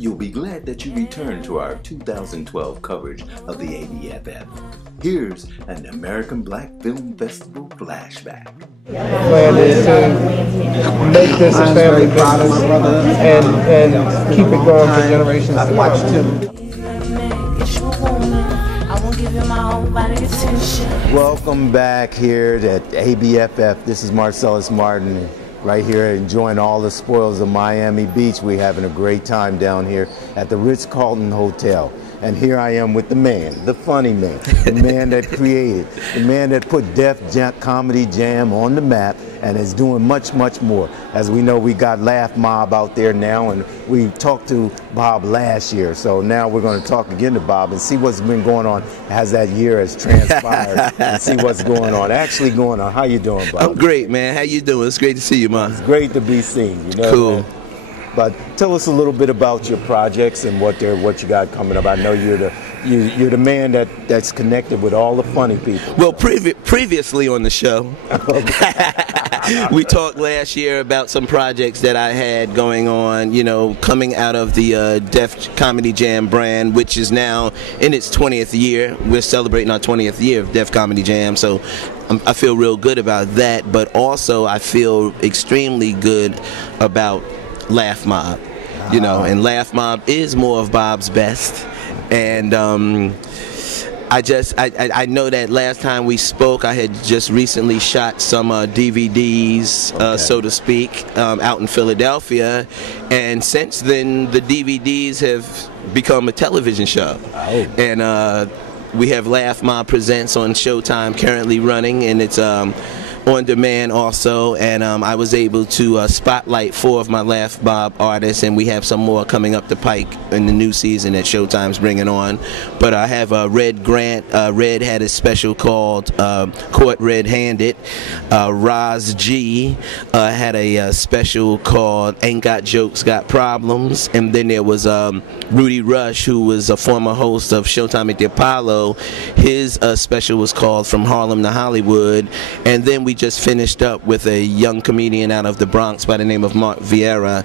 You'll be glad that you returned to our 2012 coverage of the ABFF. Here's an American Black Film Festival flashback. Plan is to make this a family business and keep it going for generations to come. Welcome back here at ABFF. This is Marcellious Martin right here enjoying all the spoils of Miami Beach. We're having a great time down here at the Ritz-Carlton Hotel. And here I am with the man, the funny man, the man that created, the man that put Def Comedy Jam on the map and is doing much, much more. As we know, we got Laugh Mob out there now, and we talked to Bob last year. So now we're going to talk again to Bob and see what's been going on as that year has transpired and see what's going on. Actually going on. How you doing, Bob? I'm great, man. How you doing? It's great to see you, man. It's great to be seen. You know, cool. Man? But tell us a little bit about your projects and what you got coming up. I know you're the man that's connected with all the funny people. Well, previously on the show, we talked last year about some projects that I had going on, you know, coming out of the Def Comedy Jam brand, which is now in its 20th year. We're celebrating our 20th year of Def Comedy Jam, so I feel real good about that. But also, I feel extremely good about Laugh Mob, you know, and Laugh Mob is more of Bob's best. And I know that last time we spoke, I had just recently shot some DVDs, so to speak, out in Philadelphia, and since then the DVDs have become a television show. And we have Laugh Mob Presents on Showtime currently running, and it's on demand also, and I was able to spotlight 4 of my Laugh Mob artists, and we have some more coming up the pike in the new season that Showtime's bringing on. But I have Red Grant. Red had a special called Caught Red-Handed. Roz G had a special called Ain't Got Jokes, Got Problems. And then there was Rudy Rush, who was a former host of Showtime at the Apollo. His special was called From Harlem to Hollywood. And then we just finished up with a young comedian out of the Bronx by the name of Mark Vieira.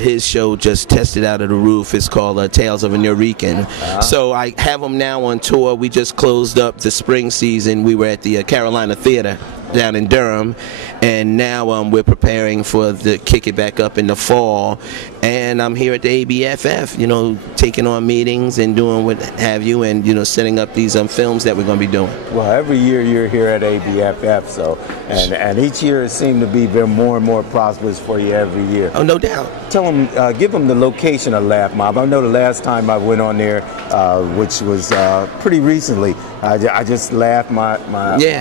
His show just tested out of the roof. It's called Tales of a Nuyorican. So I have him now on tour. We just closed up the spring season. We were at the Carolina Theater down in Durham, and now we're preparing for the kick it back up in the fall. And I'm here at the ABFF, you know, taking on meetings and doing what have you, and you know, setting up these films that we're going to be doing. Well, every year you're here at ABFF, so and each year it seems to be more and more prosperous for you every year. Oh, no doubt. Tell them, give them the location of Laugh Mob. I know the last time I went on there, which was pretty recently, I just laughed my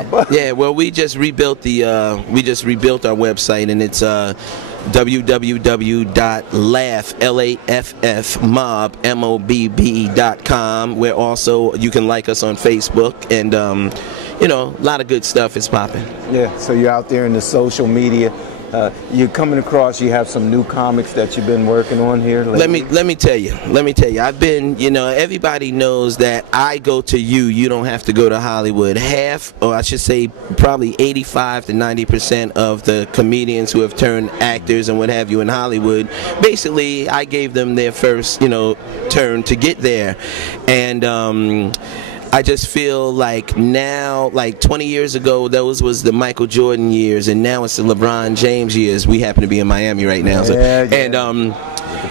butt. Yeah. Well, we just rebuilt our website, and it's www.laughmob.com, where also you can like us on Facebook, and you know, a lot of good stuff is popping. Yeah, so you're out there in the social media. You're coming across, you have some new comics that you've been working on here lately. Let me tell you, I've been, you know, everybody knows that I go to you don't have to go to Hollywood. Half, or I should say probably 85 to 90% of the comedians who have turned actors and what have you in Hollywood, basically I gave them their first, you know, turn to get there. And I just feel like now, like 20 years ago, those was the Michael Jordan years, and now it's the LeBron James years. We happen to be in Miami right now. So, and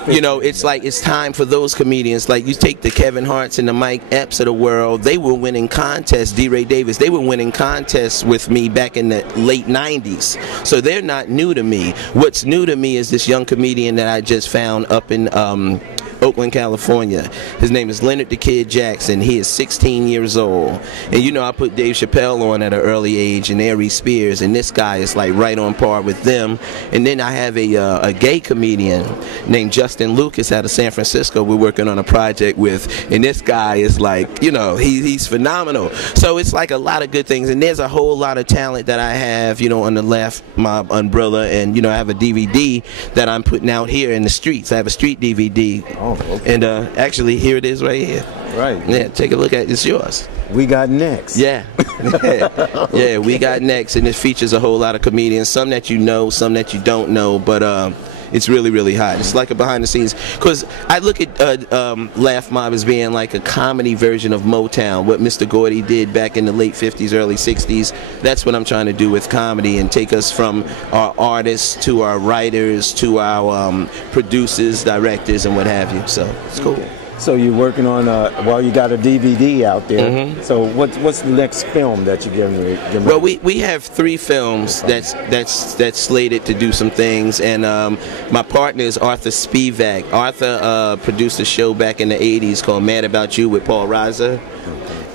you know, it's like it's time for those comedians. Like you take the Kevin Harts and the Mike Epps of the world, they were winning contests, D-Ray Davis, they were winning contests with me back in the late 90s. So they're not new to me. What's new to me is this young comedian that I just found up in Oakland, California. His name is Leonard the Kid Jackson. He is 16 years old. And you know, I put Dave Chappelle on at an early age and Aries Spears, and this guy is like right on par with them. And then I have a gay comedian named Justin Lucas out of San Francisco we're working on a project with, and this guy is like, you know, he's phenomenal. So it's like a lot of good things, and there's a whole lot of talent that I have, you know, on the Laugh Mob umbrella. And you know, I have a DVD that I'm putting out here in the streets. I have a street DVD. Okay. And actually, here it is right here. Right. Yeah, take a look at it. It's yours. We Got Next. Yeah. Yeah, We Got Next. And it features a whole lot of comedians, some that you know, some that you don't know. But It's really, really hot. It's like a behind the scenes, because I look at Laugh Mob as being like a comedy version of Motown, what Mr. Gordy did back in the late 50s, early 60s. That's what I'm trying to do with comedy, and take us from our artists to our writers to our producers, directors, and what have you. So it's cool. So you're working on well, you got a DVD out there. So what's the next film that you're getting? Well, we have 3 films that's slated to do some things, and my partner is Arthur Spivak. Arthur produced a show back in the 80s called Mad About You with Paul Reiser.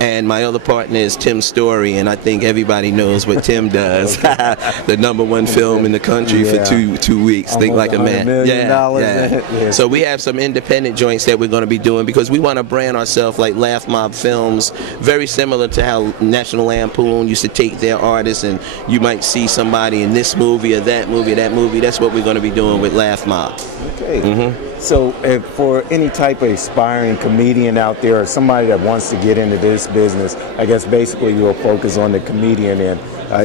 And my other partner is Tim Story, and I think everybody knows what Tim does. The #1 film in the country for two weeks. Almost Think Like a Man. Yeah. So we have some independent joints that we're going to be doing, because we want to brand ourselves like Laugh Mob Films, very similar to how National Lampoon used to take their artists, and you might see somebody in this movie or that movie or that movie. That's what we're going to be doing with Laugh Mob. Okay. So for any type of aspiring comedian out there, or somebody that wants to get into this business, I guess basically you'll focus on the comedian end.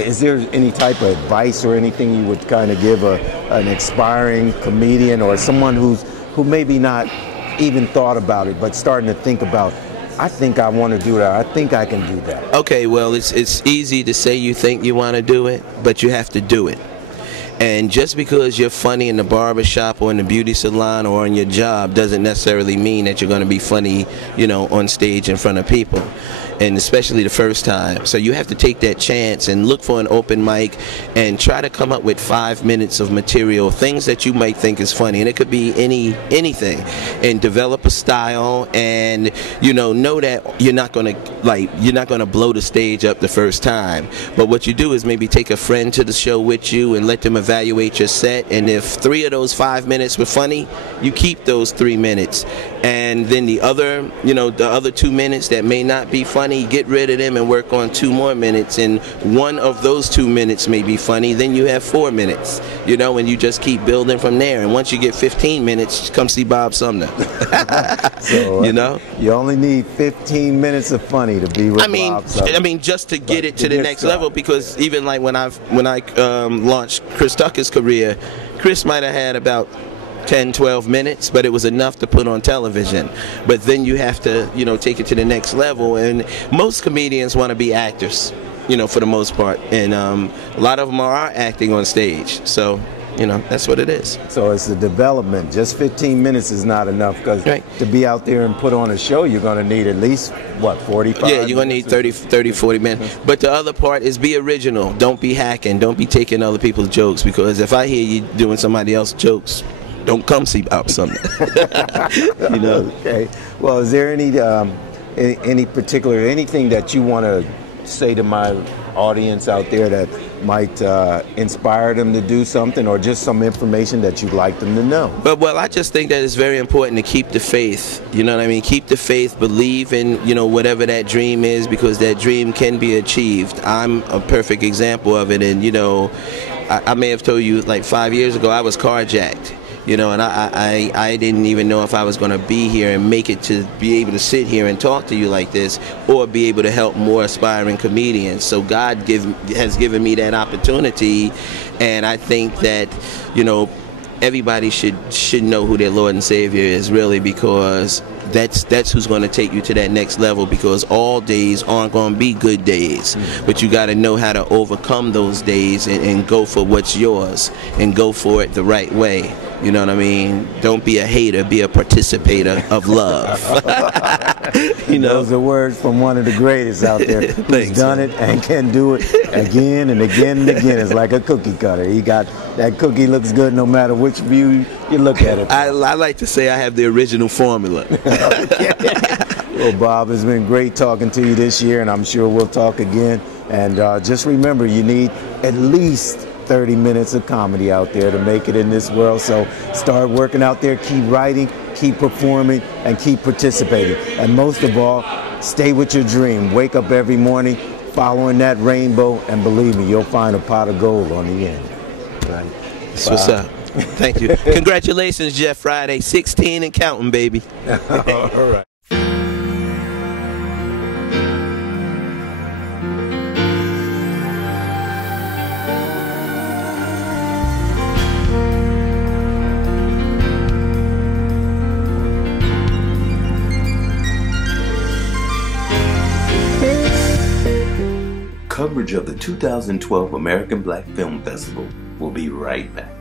Is there any type of advice or anything you would kind of give an aspiring comedian, or someone who maybe not even thought about it but starting to think about, I think I want to do that, I think I can do that? Okay, well, it's easy to say you think you want to do it, but you have to do it. And just because you're funny in the barber shop or in the beauty salon or on your job doesn't necessarily mean that you're going to be funny, you know, on stage in front of people, and especially the first time. So you have to take that chance and look for an open mic and try to come up with 5 minutes of material, things that you might think is funny, and it could be anything, and develop a style, and know that you're not going to blow the stage up the first time. But what you do is maybe take a friend to the show with you and let them evaluate your set, and if 3 of those 5 minutes were funny, you keep those 3 minutes, and then the other 2 minutes that may not be funny, get rid of them and work on 2 more minutes, and 1 of those 2 minutes may be funny, then you have 4 minutes, and you just keep building from there, and once you get 15 minutes, come see Bob Sumner. So, you only need 15 minutes of funny to be with Bob Sumner. I mean, just to get it to the next level, because even like when I launched Chris Tucker's career, Chris might have had about 10, 12 minutes, but it was enough to put on television. But then you have to, take it to the next level, and most comedians want to be actors, for the most part, and a lot of them are acting on stage, so that's what it is. So it's the development. Just 15 minutes is not enough, because to be out there and put on a show, you're going to need at least, 45 Yeah, you're going to need 30, 40 minutes. But the other part is be original. Don't be hacking. Don't be taking other people's jokes, because if I hear you doing somebody else's jokes, don't come see Bob Sumner. Okay. Well, is there any particular, anything that you want to say to my audience out there that might inspire them to do something, or just some information that you'd like them to know? Well, I just think that it's very important to keep the faith. You know what I mean? Keep the faith, believe in, whatever that dream is, because that dream can be achieved. I'm a perfect example of it, and, I may have told you, like 5 years ago, I was carjacked. And I didn't even know if I was going to be here and make it to be able to sit here and talk to you like this, or be able to help more aspiring comedians. So God has given me that opportunity, and I think that, everybody should know who their Lord and Savior is, really, because that's who's going to take you to that next level, because all days aren't going to be good days, but you got to know how to overcome those days and go for what's yours, and go for it the right way. You know what I mean? Don't be a hater, be a participator of love. Those are words from one of the greatest out there who's done it and can do it again and again and again. It's like a cookie cutter. He got that cookie, looks good no matter which view you look at it. I like to say I have the original formula. Well, Bob, it's been great talking to you this year, and I'm sure we'll talk again. And just remember, you need at least 30 minutes of comedy out there to make it in this world. So start working out there, keep writing, keep performing, and keep participating. And most of all, stay with your dream. Wake up every morning following that rainbow, and believe me, you'll find a pot of gold on the end. Right? That's what's up. Thank you. Congratulations, Jeff Friday. 16 and counting, baby. All right. coverage of the 2012 American Black Film Festival. We'll be right back.